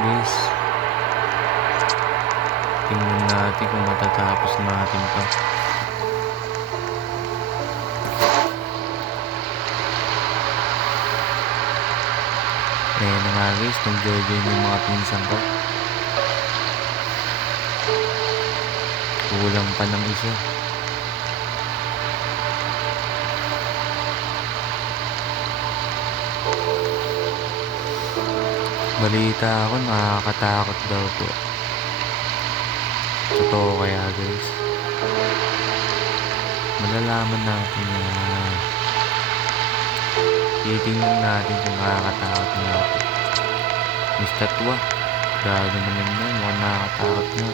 Guys, tingnan natin kung matatapos natin to. Ayan na nga guys, nag-join yung mga pinsan ko. Kulang pa ng isa. Balita ako, nakakatakot daw po. Totoo kaya guys? Malalaman natin yan. Titingnan natin kung nakakatakot nga po. May statwa. Grabe naman yan, mukhang nakakatakot nga.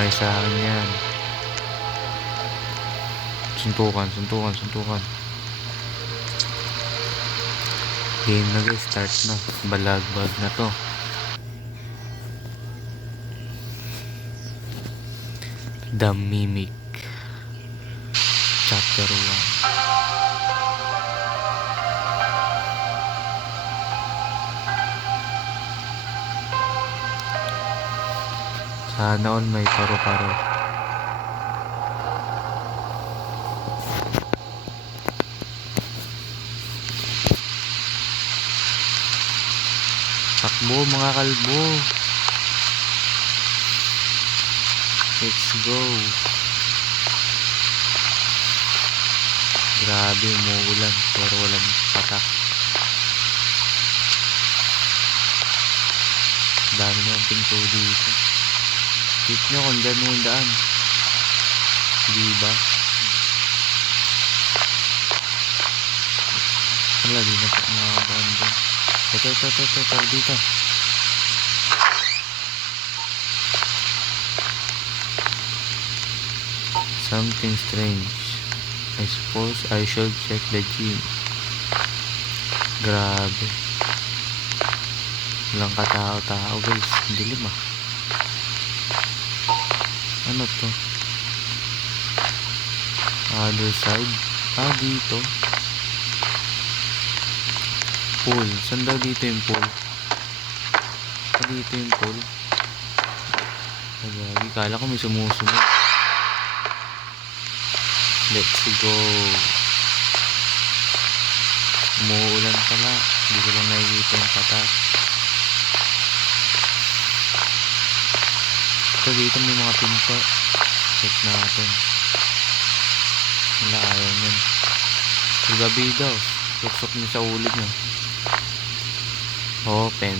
Ay sa akin yan. Suntukan. Game na guys, start na. Balagbag na to. The Mimic Chapter 1. Sana all may paro-paro. Takbo mga kalbo. Let's go. Grabe, umuulan pero walang patak. Dami naman pinto dito. Tip nyo kung dyan mo daan. Diba? Wala, di na po makakabaan dyan. Ito, dito. Something strange. I suppose I should check the gym. Grabe. Walang katao-tao guys. Dilim ah. Ano to? Other side. Dito. Pool. Saan daw dito yung pool? Dito yung pool. Agagi. Kala ko may sumusunod. Let's go. Umuulan pala. Hindi ko lang nakikita yung patak. Ito dito may mga pinto. Check natin. Wala, ayaw nyan. Gabi daw. Suksok niyo sa ulo nyo. Open.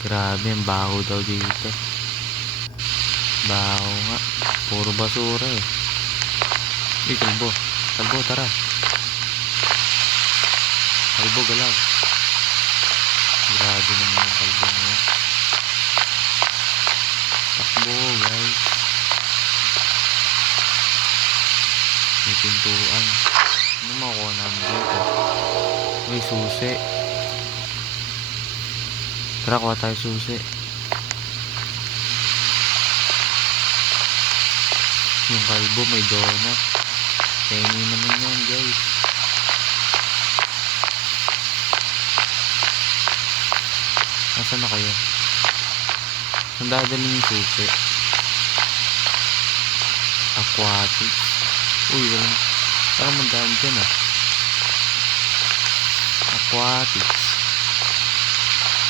Grabe, ang baho daw dito. Baho nga. Puro basura eh. Kalbo. Kalbo, tara. Kalbo, galaw. Grabe naman yung kalbo mo. Takbo, guys. May pintuan. Ano makuha namin dito? May susi. Tara, kuha tayo susi. Yung kalbo may donut. Pengi naman yan guys. Nasaan na kayo? Saan dadalhin yung susi? Aquatics. Uy, walang parang mandaan dyan ah. Aquatics.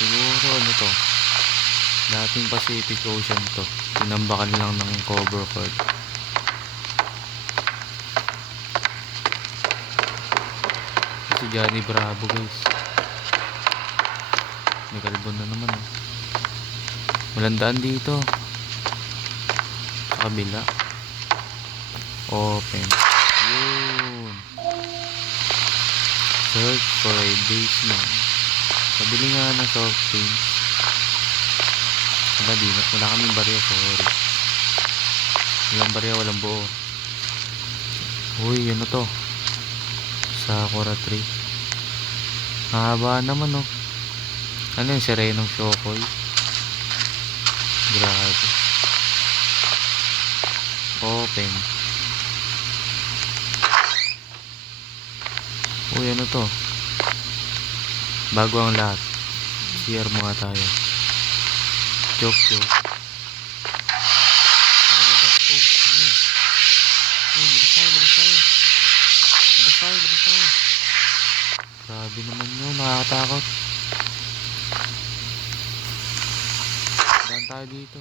Siguro ano to? Dating Pacific Ocean to. Tinambakan lang ng cover cord. Si Johnny Bravo guys. May kalbon na naman oh. Walang daan dito. Sa kabila. Open. Yun. Search for a basement. Pabili nga ng soft drinks. Aba, wala kaming barya, sorry. Walang barya, walang buo. Uy, ano to? Sakura tree. Mahaba naman oh. Ano yung Serenong Shokoy? Grabe. Open. Uy, ano to? Bago ang lahat, CR muna tayo. Joke. Tara, labas. Oh, yun. Yun, labas tayo. Grabe naman yun, nakakatakot. Daan tayo dito.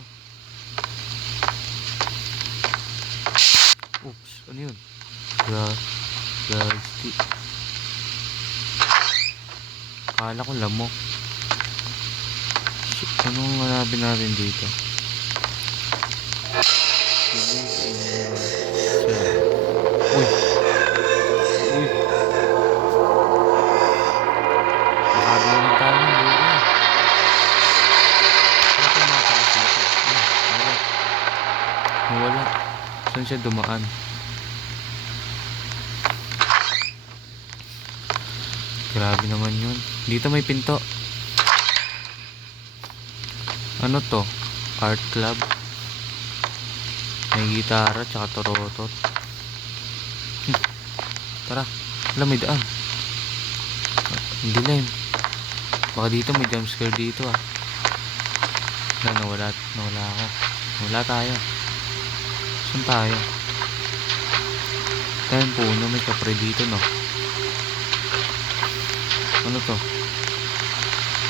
Oops, ano yun? Guys, akala ko lamok. Shit, anong hanapin natin dito? Uy, makabulan tayo ng lupa. Ano ito mga taas dito? Nawala. Saan siya dumaan? Grabe naman yun. Dito may pinto. Ano to? Art club. May gitara tsaka torotot. Tara. Wala, may daan. Ang dilim. Baka dito may jumpscare dito ah. Nawala ako. Wala tayo. Saan tayo? Tayo puno, may kapre dito no. Ano to?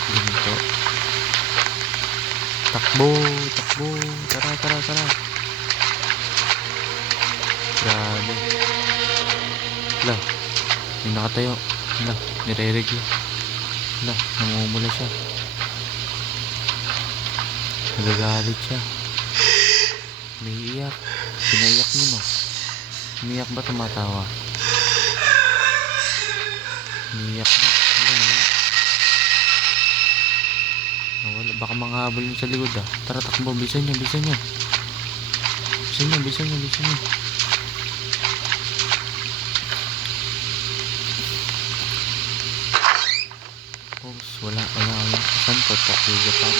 Ganito. Takbo. Tara. Grabe. Wala. May nakatayo. Wala. Nire-regla. Wala. Namumula siya. Nagagalit siya. May iyak. Pinaiyak niyo no. Umiyak ba tumatawa? Umiyak na. Nawala. Baka manghabol yun sa likod ah. Tara, takbo. Bisan niya. Oops, wala. Saan to? Tokyo, Japan.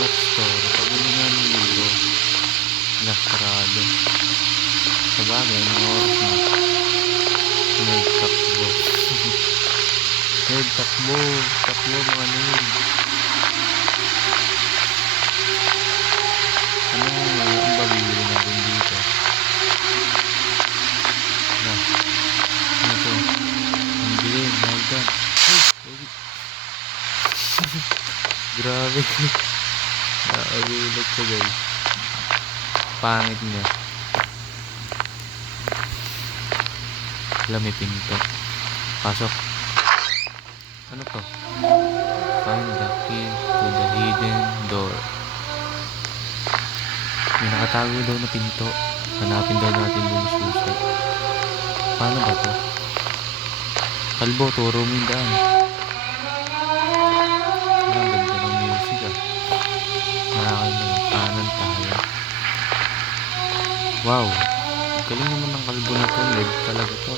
Bookstore. Paguli nga ng libro. Nasarado. Sabagay, mga oras na. Nagtakbo. Takbo mga nerd. Ang babibili natin dito? Ano to? Ang dilim, nagdan. Grabe. Nakagulat siya guys. Pangit niya. Wala, may pinto. Pasok. Ano to? Find the key to the hidden door. May nakatago daw na pinto. Hanapin daw natin yung susi. Paano ba to? Kalbo, turo mo yung daan. Ang ganda ng music ah. Kanan tayo. Wow, galing naman ng kalbo na to. Led talaga to.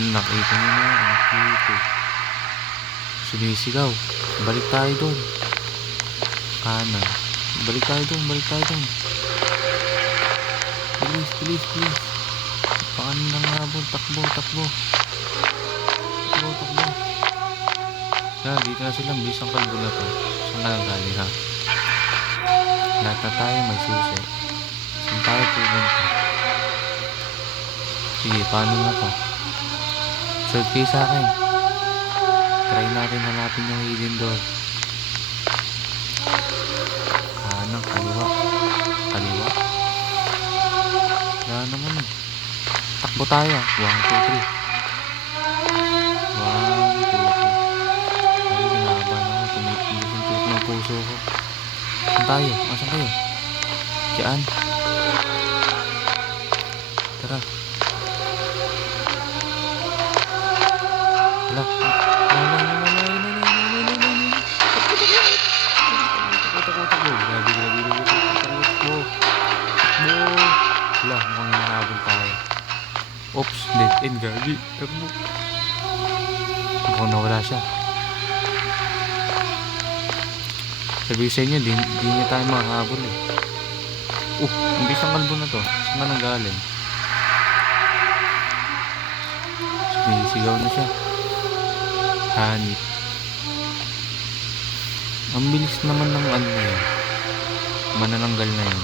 Nakita nyo na ang cute. Sumisigaw. Balik tayo doon. Kanan. Balik tayo doon. Please. Pakanan ng habon. Takbo. Dito na sila. Bilis ang kalbo na to. Saan ka galing ha? Lahat na tayo may susi. Saan tayo pupunta? Sige, paano na to? Search kayo sa akin. Try natin hanapin yung hidden door. Kanan, kaliwa. Wala naman eh. Takbo tayo. 1, 2, 3. 1, 2, 3. Ay, ginabahan ako. Tumipilit ng puso ko. Saan tayo? Asan kayo? Diyan. Tara. Wala. Wala, mukhang hinahabol tayo. Oops, dead end, gagi. Takbo. Mukhang nawala siya. Sabi sa inyo, di niya tayo makahabol eh. Hindi siyang kalbo na to. Saan na nanggaling? Sinisigaw na siya. Hanip. Ang bilis naman ng ano na yun. Manananggal na yun.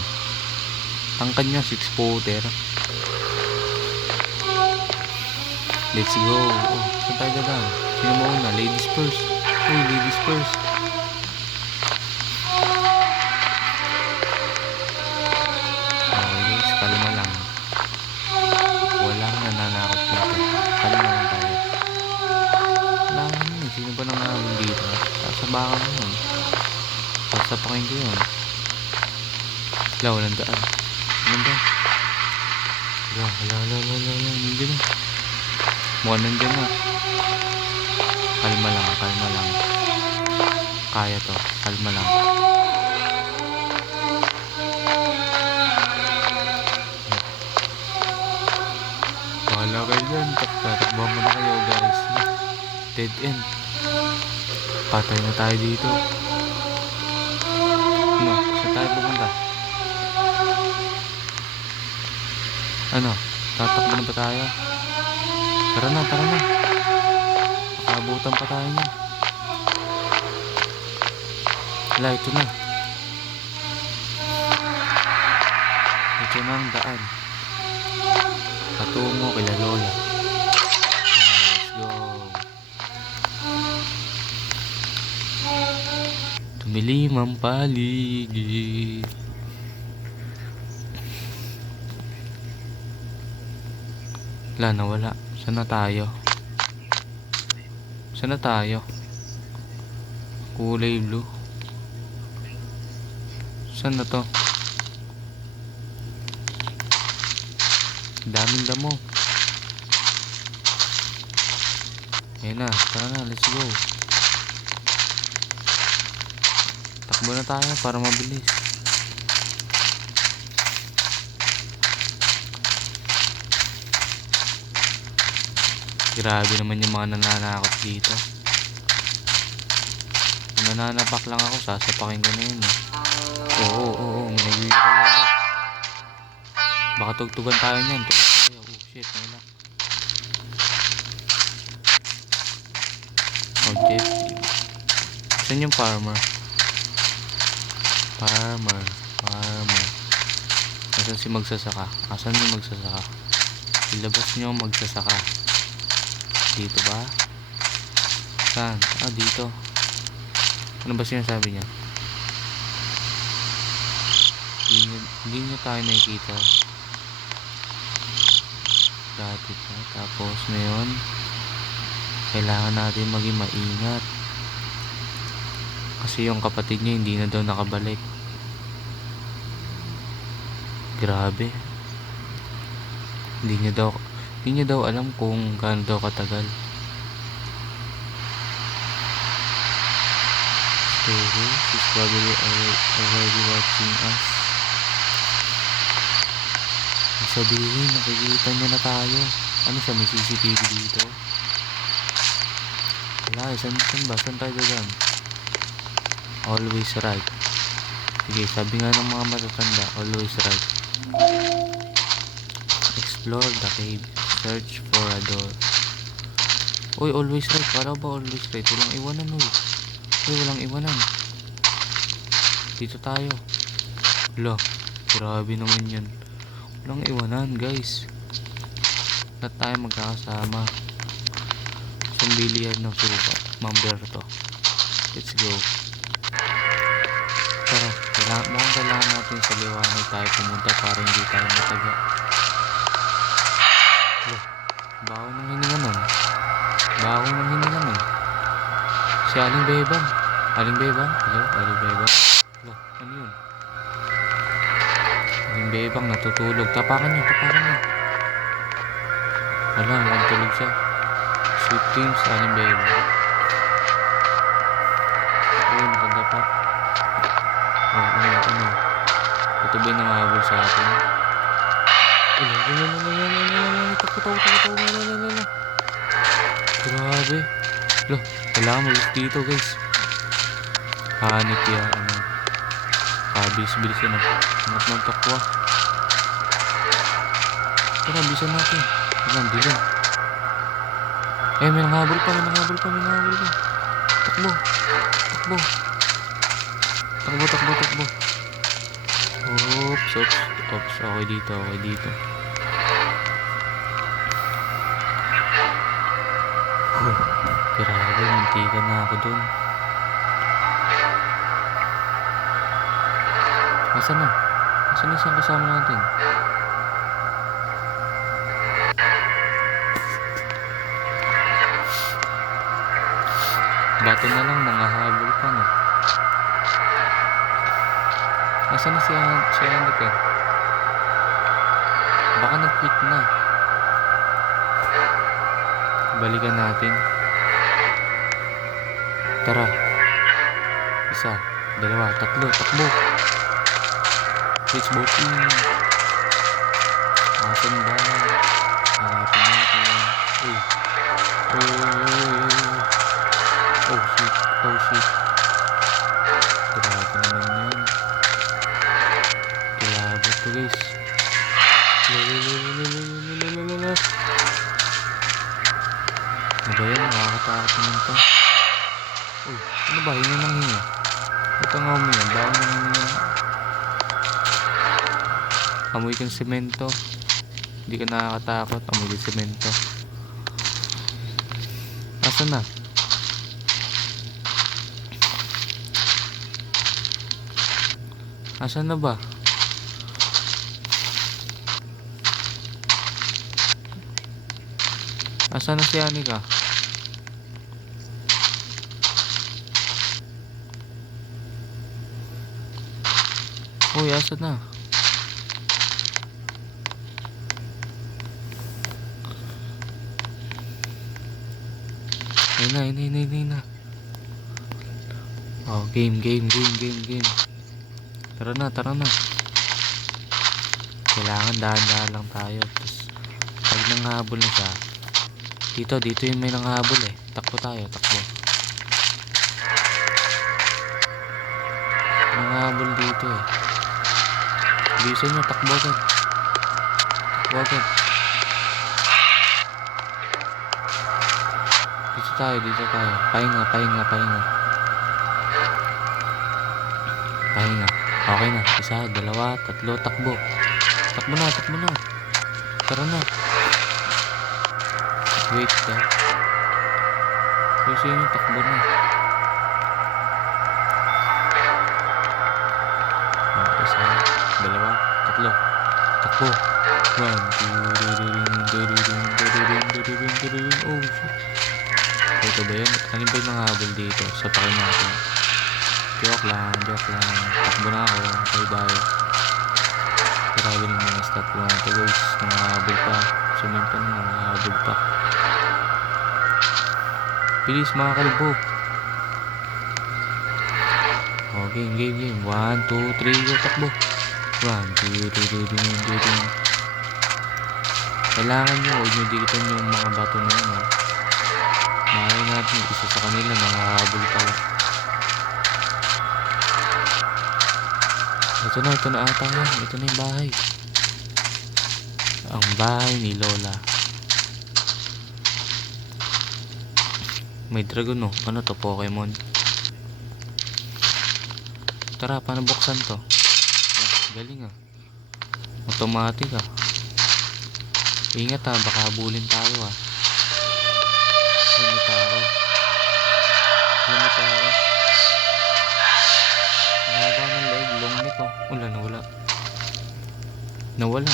Tangkad niya 6-footer. Let's go. Oh, saan tayo dadaan? Sino mauna? Ladies first. Uy, ladies first. Okay guys, kalma lang. Walang nananakot dito. Kalma lang tayo. Wala naman eh. Sino ba nangahabol dito? Sasabakan mo yun. Sasapakin ko yun. Wala, walang daan. Walang daan. Wala. Nandiyan na. Mukhang nandiyan na. Kalma lang. Kaya to. Kalma lang. Bahala kayo dyan. Tatakbuhan mo na kayo guys. Dead end. Patay na tayo dito. Ano? Saan tayo pupunta? Ano? Tatakbo na ba tayo? Tara na. Nakabutan pa tayo niya. Wala, ito na. Ito na ang daan. Patungo kila Lola. Let's go. Tumilim ang paligid. Wala, nawala. Saan na tayo? Kulay blue. Saan na to? Daming damo. Ayan na, tara na, let's go. Takbo na tayo para mabilis. Grabe naman yung mga nananakot dito. Kung nananapak lang ako, sasapakin ko na yun eh. Oo, may nagwira. Baka tugtugan tayo niyan. Oh shit, wala. Objective. Saan yung farmer? Asan si magsasaka? Asan yung magsasaka? Ilabas nyo ang magsasaka. Dito ba? Saan? Dito. Ano ba sinasabi niya? Hindi niya tayo nakikita. Dati pa. Tapos ngayon, kailangan natin maging maingat. Kasi yung kapatid niya hindi na daw nakabalik. Grabe. Hindi niya daw alam kung gaano daw katagal. She's probably already watching us. Sabihin, nakikita niya na tayo. Ano siya, may CCTV dito? Wala, saan ba? Saan tayo dyan? Always right. Sige, sabi nga ng mga matatanda, always right. Explore the cave. Search for a door. Uy, always right. Para ba always right? Walang iwanan, uy. Walang iwanan. Dito tayo. Wala, grabe naman yan. Walang iwanan, guys. Lahat tayo magkakasama. Isang bilihan ng suka. Mamberto. Let's go. Tara, kailangan natin sa liwanag tayo pumunta para hindi tayo mataga. Baho ng hininga nun. Si Aling Bebang. Hello, Aling Bebang. Ano yun? Aling Bebang natutulog. Tapakan niyo. Wala, mukhang tulog siya. Sweet dreams, Aling Bebang. Nakadapa. Ano? Ito ba yung nangahabol sa atin? Takot. Grabe. Kailangan malis dito, guys. Hanip yan. Bilis yan. Hanap ng takwa. Tara, bisan natin. Dilan. Eh, may nanghabol pa. Takbo. Takbo. Oops. Okay dito. Grabe, muntikan na ako dun. Asan na isang kasama natin? Bato na lang, nangahabol pa no. Asan na si Anika? Baka nag-quit na. Balikan natin. Tara. 1, 2, 3, takbo. Switch boating. Asan ba? Hanapin natin. Uy. Oh shit. Grabe naman yun. Kilabot to guys. Ano ba yan? Nakakatakot naman to. Uy, ano ba? Hinga nang hinga. Ito nga mo yan. Bawang nang hinga. Amoy kang semento. Hindi ka nakakatakot. Amoy kang semento. Asan na? Asan na ba? Asan na si Anika? Uy, asan na? Ayun na. Oh, game. Tara na. Kailangan dahan-dahan lang tayo. Tapos, pag nanghabol na siya, dito yung may nanghabol eh. Takbo tayo. Nanghabol dito eh. Bilisan nyo, takbo agad. Dito tayo. Pahinga. Okay na. 1, 2, 3, takbo. Takbo na. Tara na. Wait ka. Kasi yung takbo na. 1, 2, 3. Takbo. 1, 2, oh shit. Ito ba yun? Alin ba yung mga habol dito? Sapakin natin. Joke lang. Takbo na ako. Bye. Grabe ng mga stop ko natin guys. Nangahabol pa. Sumimpan na nangahabol pa. Bilis mga kalbo. Okay, game. 1, 2, 3, go. Takbo. 1, 2, 3. Kailangan nyo. Huwag nyo dikitan yung mga bato na yun. Mahal natin. Isa sa kanila nangahabol pala. Ito na ata yan. Ito na yung bahay. Ang bahay ni Lola. May dragon no. Ano to? Pokemon. Tara, paano buksan to? Galing automatic Ingat baka habulin tayo Lamit ako. Nakaba ng leg, long neck Nawala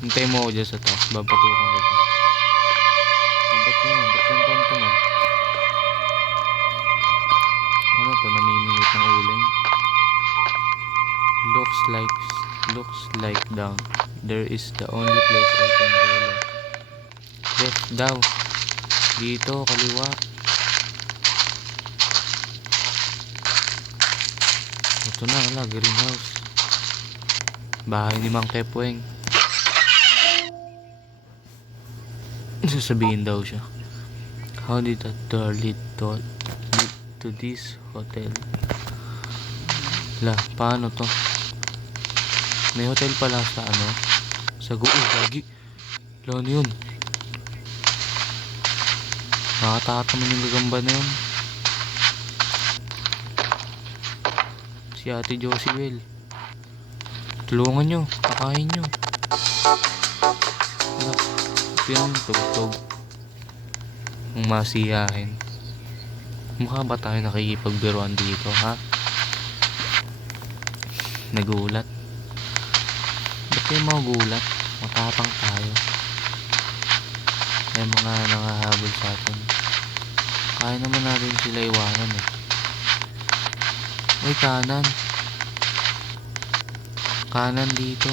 Hintay mo ako dyan sa taas. Babatukan kita. Ba't yung tunog? Ano to? Namimingit ng uling. Looks like down. There is the only place I can go left. Left daw. Dito, kaliwa. Ito na, greenhouse. Bahay ni Mang Kepweng. Sasabihin daw siya. How did that door lead to this hotel? Paano to? May hotel pala sa sa Gagi. Ano yun? Nakatakat naman yung gagamba na yun. Si Ate Josibel. Tulungan nyo. Pakain nyo. Wala. Ito yung tugtog. Ang masiyahin. Mukha ba tayo nakikipagbiruan dito, ha? Nagulat. Ba't kayo magulat? Matapang tayo. May mga nangahabol sa atin. Kaya naman natin sila iwanan eh. Uy, kanan. Kanan dito.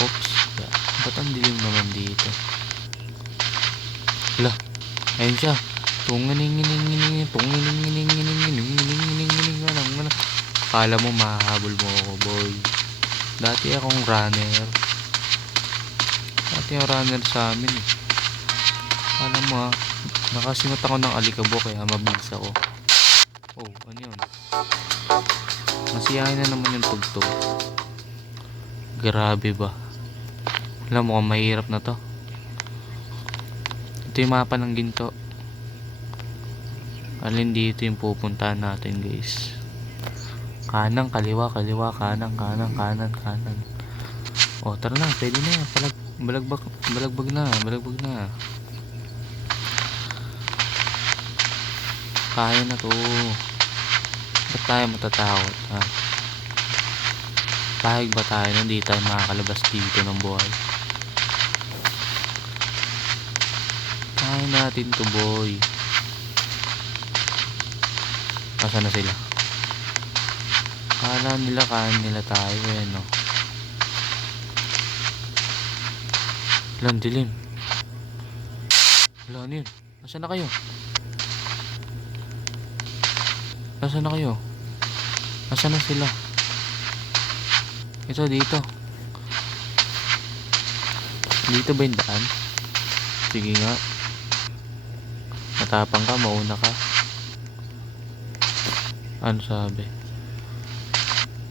Oops. Ba't ang dilim naman dito? Wala. Ayun siya. Tungining-gining-gining. Tungining-gining-gining. Kala mo mahahabol mo ako, boy. Dati akong runner. Dati yung runner sa amin eh. Alam mo nakasingot ako ng alikabok kaya mabilis ako. Oh, ano yun? Masiyahin na naman yung tugtog. Grabe ba? Alam mo kung mahirap na to. Ito yung mapa ng ginto. Alin dito yung pupuntahan natin, guys. Kanan, kaliwa, kaliwa, kanan, kanan, kanan, kanan. Oh, tara na, pwede na. Balagbag na, balagbag na. Kaya na to. Ba't tayo matatakot, ha? Pahig ba tayo na hindi tayo makakalabas dito ng buhay? Kaya natin to, boy. Nasaan na sila? Kala nila kaya nila tayo eh, no? Lang dilim. Wala, ano yun? Nasaan na kayo? Nasaan na kayo? Nasaan na sila? Ito, dito. Dito ba yung daan? Sige nga. Matapang ka, mauna ka. Ano sabi?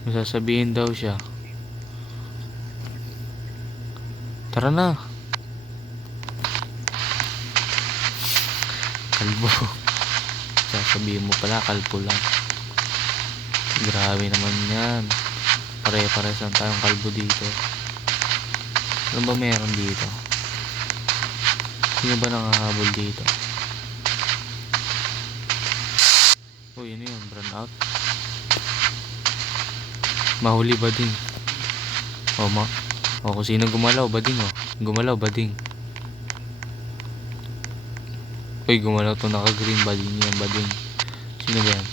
May sasabihin daw siya. Tara na. Kalbo. Sasabihin mo pala, kalbo lang. Grabe naman yan. Pare-pares lang tayong kalbo dito. Ano ba meron dito? Sino ba nangahabol dito? Oh, yun yun. Burn out. Mahuli bading. Oh, kung sino gumalaw, bading oh. Gumalaw, bading. Uy, gumalaw to naka-green, bading yan, bading. Sino ba yan?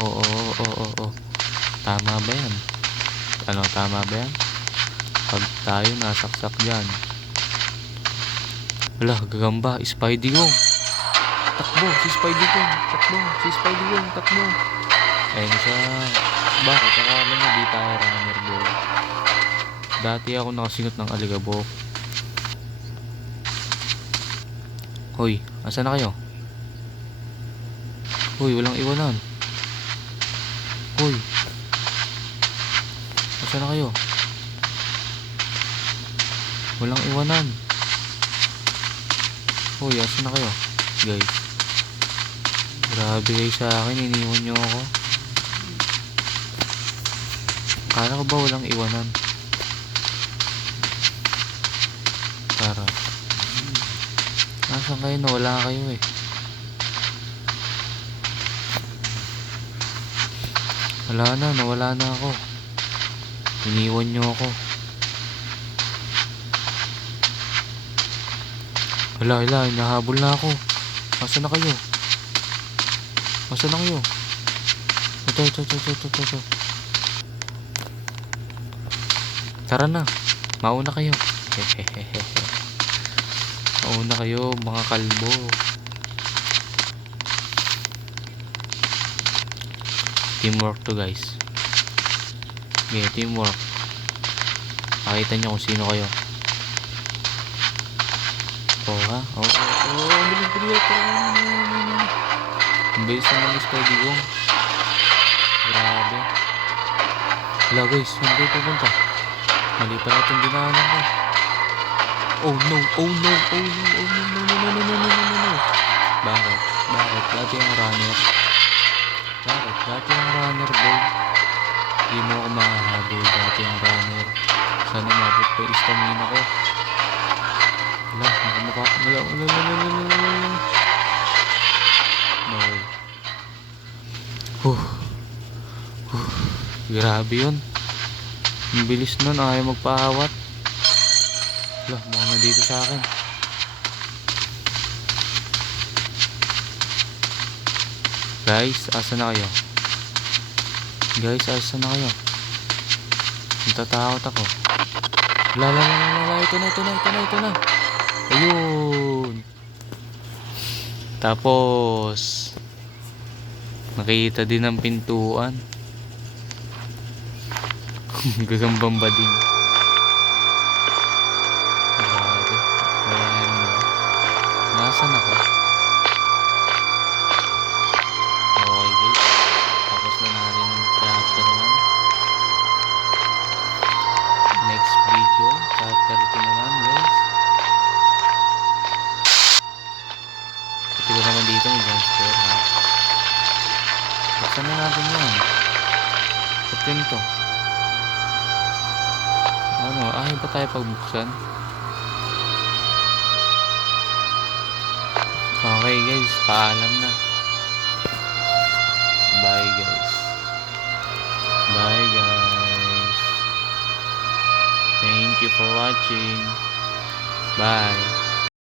Oo. Tama ba yan? Ano, tama ba yan? Pag tayo nasaksak dyan. Wala, gagamba. Spidey Gong. Takbo, si Spidey Gong. Takbo, si Spidey Gong. Takbo. Ayun siya. Bakit? Akala mo di tayo runner, boy. Dati ako nakasingot ng aligabok. Hoy, asan na kayo? Hoy, walang iwanan. Hoy. Asan na kayo? Walang iwanan. Hoy, asan na kayo? Guys. Grabe guys sa akin, iniwan nyo ako. Kala ko ba walang iwanan? Tara. Nasaan kayo? Nawala kayo eh. Nawala na ako. Iniwan nyo ako. Hala, hinahabol na ako. Nasaan na kayo? Nasaan na kayo? Ito. Tara na. Mauna kayo. Hehehehe. Mauna kayo, mga kalbo. Teamwork to, guys. Okay, teamwork. Pakita nyo kung sino kayo. Oo ha? Oo. Bilis. Ang bilis naman ni Spidey Gong. Grabe. Wala guys, saan kayo pupunta? Mali pala itong dinaanan ko. Oh no, oh no, oh no, oh no, no, no, no, no, no, no, no, no, no. Bakit? Bakit? Dati ang runner. Bakit? Dati ang runner, boy. Hindi mo ako mahahabol. Dati ang runner. Sana mabot pa yung stamina ko. Wala, nakamukha. Wala, wala, wala, wala, wala, wala. No way. Huh. Huh. Grabe yun. Ang bilis nun, ayaw magpaawat. Wala, mukhang nandito sa akin. Guys, asa na kayo? Guys, asa na kayo? Natatakot ako. Wala, ito na. Ayun. Tapos nakita din ang pintuan. Gagambang ba din? Grabe. Ayan na. Nasaan ako? Okay guys. Tapos na natin ang chapter 1. Next video, chapter 2 naman guys. Ito ba naman dito may jump scare ha? Buksan na natin yan. Ba't ganito? Ano? Ayaw pa tayo pagbuksan? Okay guys, paalam na. Bye guys. Bye guys. Thank you for watching. Bye.